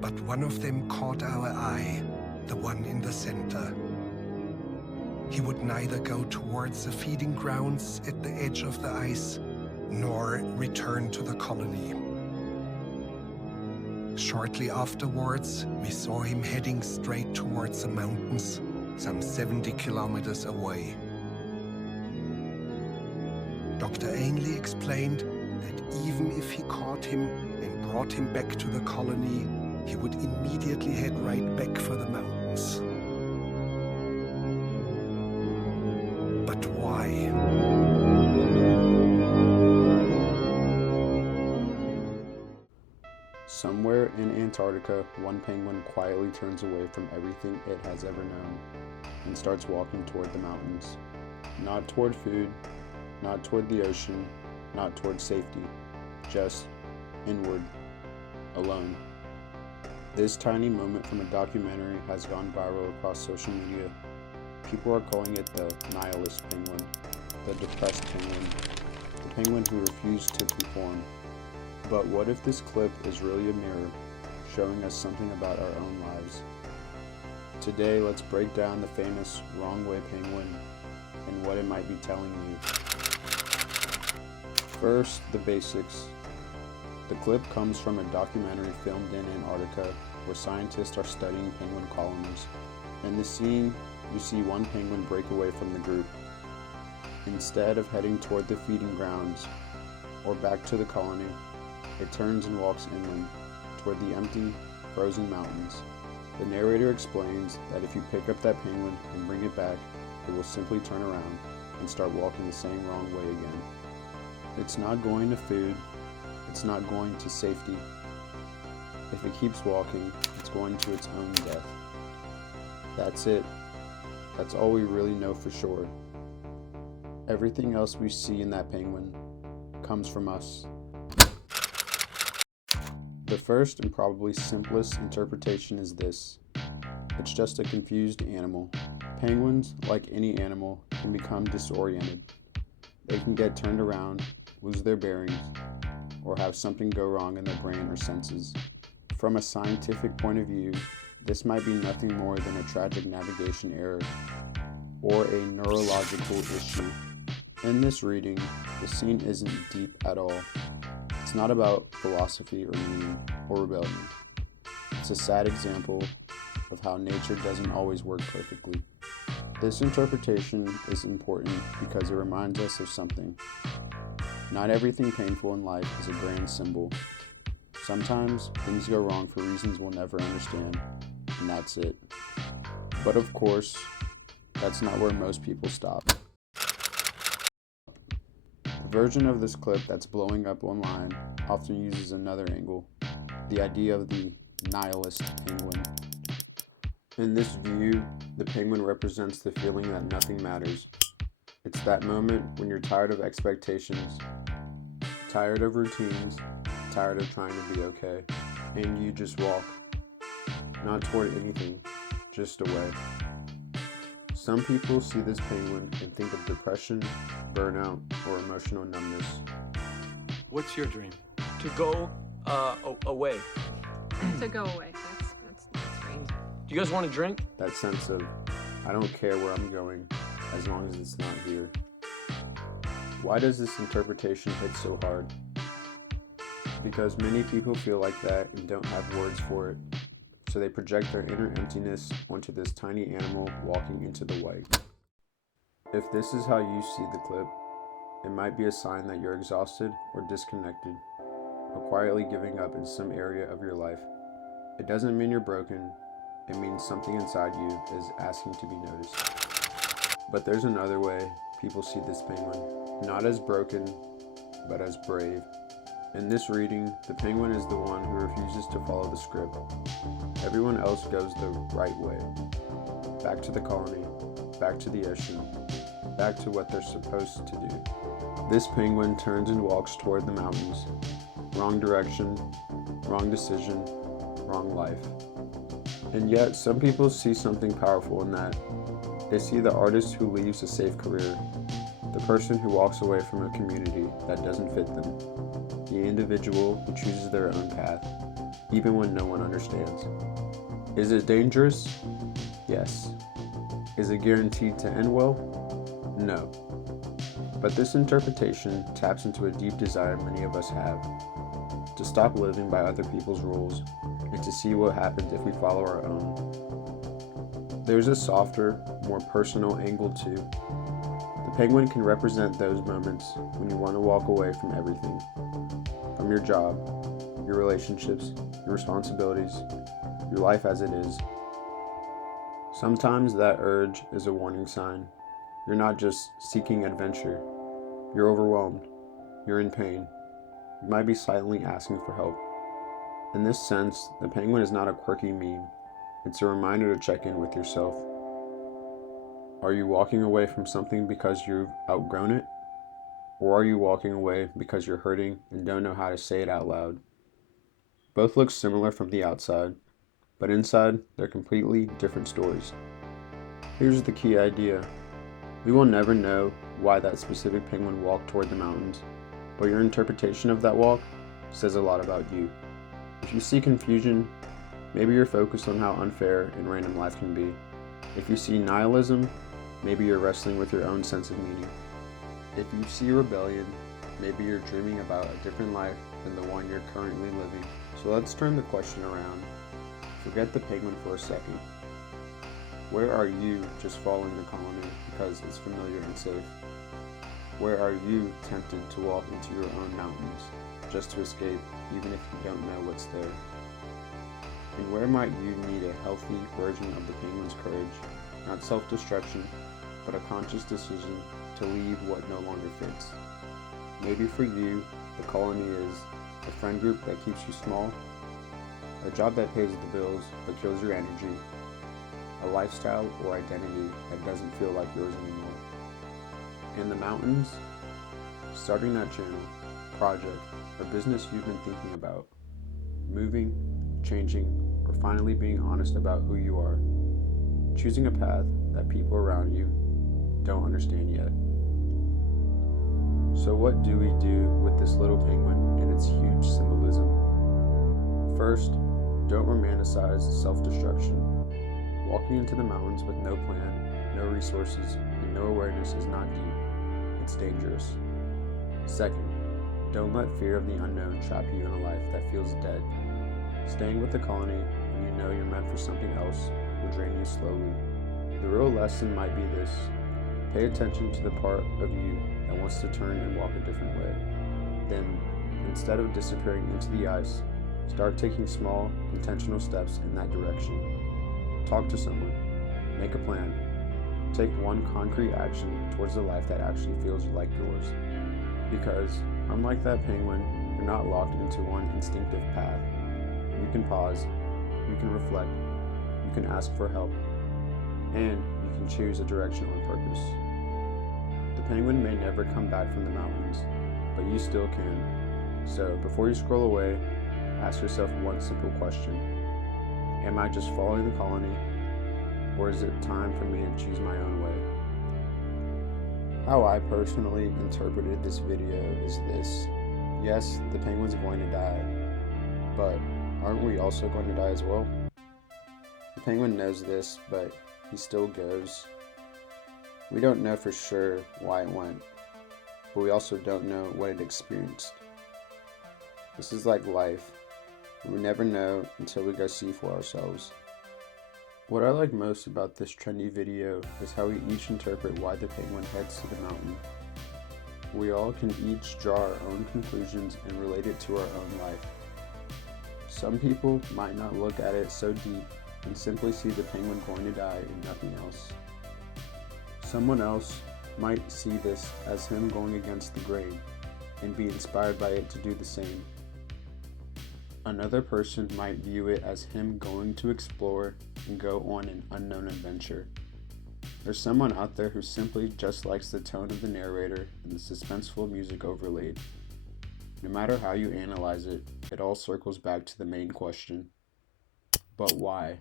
but one of them caught our eye, the one in the center. He would neither go towards the feeding grounds at the edge of the ice, nor return to the colony. Shortly afterwards, we saw him heading straight towards the mountains, some 70 kilometers away. Dr. Ainley explained that even if he caught him and brought him back to the colony, he would immediately head right back for the mountains. But why? Somewhere in Antarctica, one penguin quietly turns away from everything it has ever known and starts walking toward the mountains. Not toward food, not toward the ocean, not toward safety, just inward, alone. This tiny moment from a documentary has gone viral across social media. People are calling it the nihilist penguin, the depressed penguin, the penguin who refused to conform. But what if this clip is really a mirror, showing us something about our own lives? Today, let's break down the famous wrong way penguin and what it might be telling you. First, the basics. The clip comes from a documentary filmed in Antarctica where scientists are studying penguin colonies. In the scene, you see one penguin break away from the group. Instead of heading toward the feeding grounds or back to the colony, it turns and walks inland, toward the empty, frozen mountains. The narrator explains that if you pick up that penguin and bring it back, it will simply turn around and start walking the same wrong way again. It's not going to food, it's not going to safety. If it keeps walking, it's going to its own death. That's it. That's all we really know for sure. Everything else we see in that penguin comes from us. The first and probably simplest interpretation is this. It's just a confused animal. Penguins, like any animal, can become disoriented. They can get turned around, lose their bearings, or have something go wrong in their brain or senses. From a scientific point of view, this might be nothing more than a tragic navigation error or a neurological issue. In this reading, the scene isn't deep at all. It's not about philosophy or meaning or rebellion. It's a sad example of how nature doesn't always work perfectly. This interpretation is important because it reminds us of something. Not everything painful in life is a grand symbol. Sometimes things go wrong for reasons we'll never understand, and that's it. But of course, that's not where most people stop. The version of this clip that's blowing up online often uses another angle, the idea of the nihilist penguin. In this view, the penguin represents the feeling that nothing matters. It's that moment when you're tired of expectations, tired of routines, tired of trying to be okay, and you just walk. Not toward anything, just away. Some people see this penguin and think of depression, burnout, or emotional numbness. What's your dream? To go away. To go away. That's great. Do you guys want a drink? That sense of, I don't care where I'm going, as long as it's not here. Why does this interpretation hit so hard? Because many people feel like that and don't have words for it, so they project their inner emptiness onto this tiny animal walking into the white. If this is how you see the clip, it might be a sign that you're exhausted or disconnected, or quietly giving up in some area of your life. It doesn't mean you're broken, it means something inside you is asking to be noticed. But there's another way people see this penguin, not as broken, but as brave. In this reading, the penguin is the one who refuses to follow the script. Everyone else goes the right way. Back to the colony, back to the ocean, back to what they're supposed to do. This penguin turns and walks toward the mountains. Wrong direction, wrong decision, wrong life. And yet, some people see something powerful in that. They see the artist who leaves a safe career, the person who walks away from a community that doesn't fit them, the individual who chooses their own path. even when no one understands. Is it dangerous? Yes. Is it guaranteed to end well? No. But this interpretation taps into a deep desire many of us have, to stop living by other people's rules and to see what happens if we follow our own. There's a softer, more personal angle too. The penguin can represent those moments when you want to walk away from everything. From your job, your relationships, your responsibilities, your life as it is. Sometimes that urge is a warning sign. You're not just seeking adventure. You're overwhelmed. You're in pain. You might be silently asking for help. In this sense, the penguin is not a quirky meme. It's a reminder to check in with yourself. Are you walking away from something because you've outgrown it? Or are you walking away because you're hurting and don't know how to say it out loud? Both look similar from the outside, but inside, they're completely different stories. Here's the key idea. We will never know why that specific penguin walked toward the mountains, but your interpretation of that walk says a lot about you. If you see confusion, maybe you're focused on how unfair and random life can be. If you see nihilism, maybe you're wrestling with your own sense of meaning. If you see rebellion, maybe you're dreaming about a different life than the one you're currently living. So let's turn the question around. Forget the penguin for a second. Where are you just following the colony because it's familiar and safe? Where are you tempted to walk into your own mountains just to escape, even if you don't know what's there? And where might you need a healthy version of the penguin's courage, not self-destruction, but a conscious decision to leave what no longer fits? Maybe for you, the colony is a friend group that keeps you small, a job that pays the bills but kills your energy, a lifestyle or identity that doesn't feel like yours anymore. In the mountains, starting that channel, project, or business you've been thinking about, moving, changing, or finally being honest about who you are, choosing a path that people around you don't understand yet. So what do we do with this little penguin and its huge symbolism? First, don't romanticize self-destruction. Walking into the mountains with no plan, no resources, and no awareness is not deep. It's dangerous. Second, don't let fear of the unknown trap you in a life that feels dead. Staying with the colony when you know you're meant for something else will drain you slowly. The real lesson might be this. Pay attention to the part of you that wants to turn and walk a different way. Then, instead of disappearing into the ice, start taking small, intentional steps in that direction. Talk to someone. Make a plan. Take one concrete action towards a life that actually feels like yours. Because, unlike that penguin, you're not locked into one instinctive path. You can pause, you can reflect, you can ask for help, and you can choose a direction on purpose. The penguin may never come back from the mountains, but you still can. So, before you scroll away, ask yourself one simple question. Am I just following the colony, or is it time for me to choose my own way? How I personally interpreted this video is this. Yes, the penguin's going to die, but aren't we also going to die as well? The penguin knows this, but he still goes. We don't know for sure why it went, but we also don't know what it experienced. This is like life. We never know until we go see for ourselves. What I like most about this trendy video is how we each interpret why the penguin heads to the mountain. We all can each draw our own conclusions and relate it to our own life. Some people might not look at it so deep and simply see the penguin going to die and nothing else. Someone else might see this as him going against the grain and be inspired by it to do the same. Another person might view it as him going to explore and go on an unknown adventure. There's someone out there who simply just likes the tone of the narrator and the suspenseful music overlaid. No matter how you analyze it, it all circles back to the main question. But why?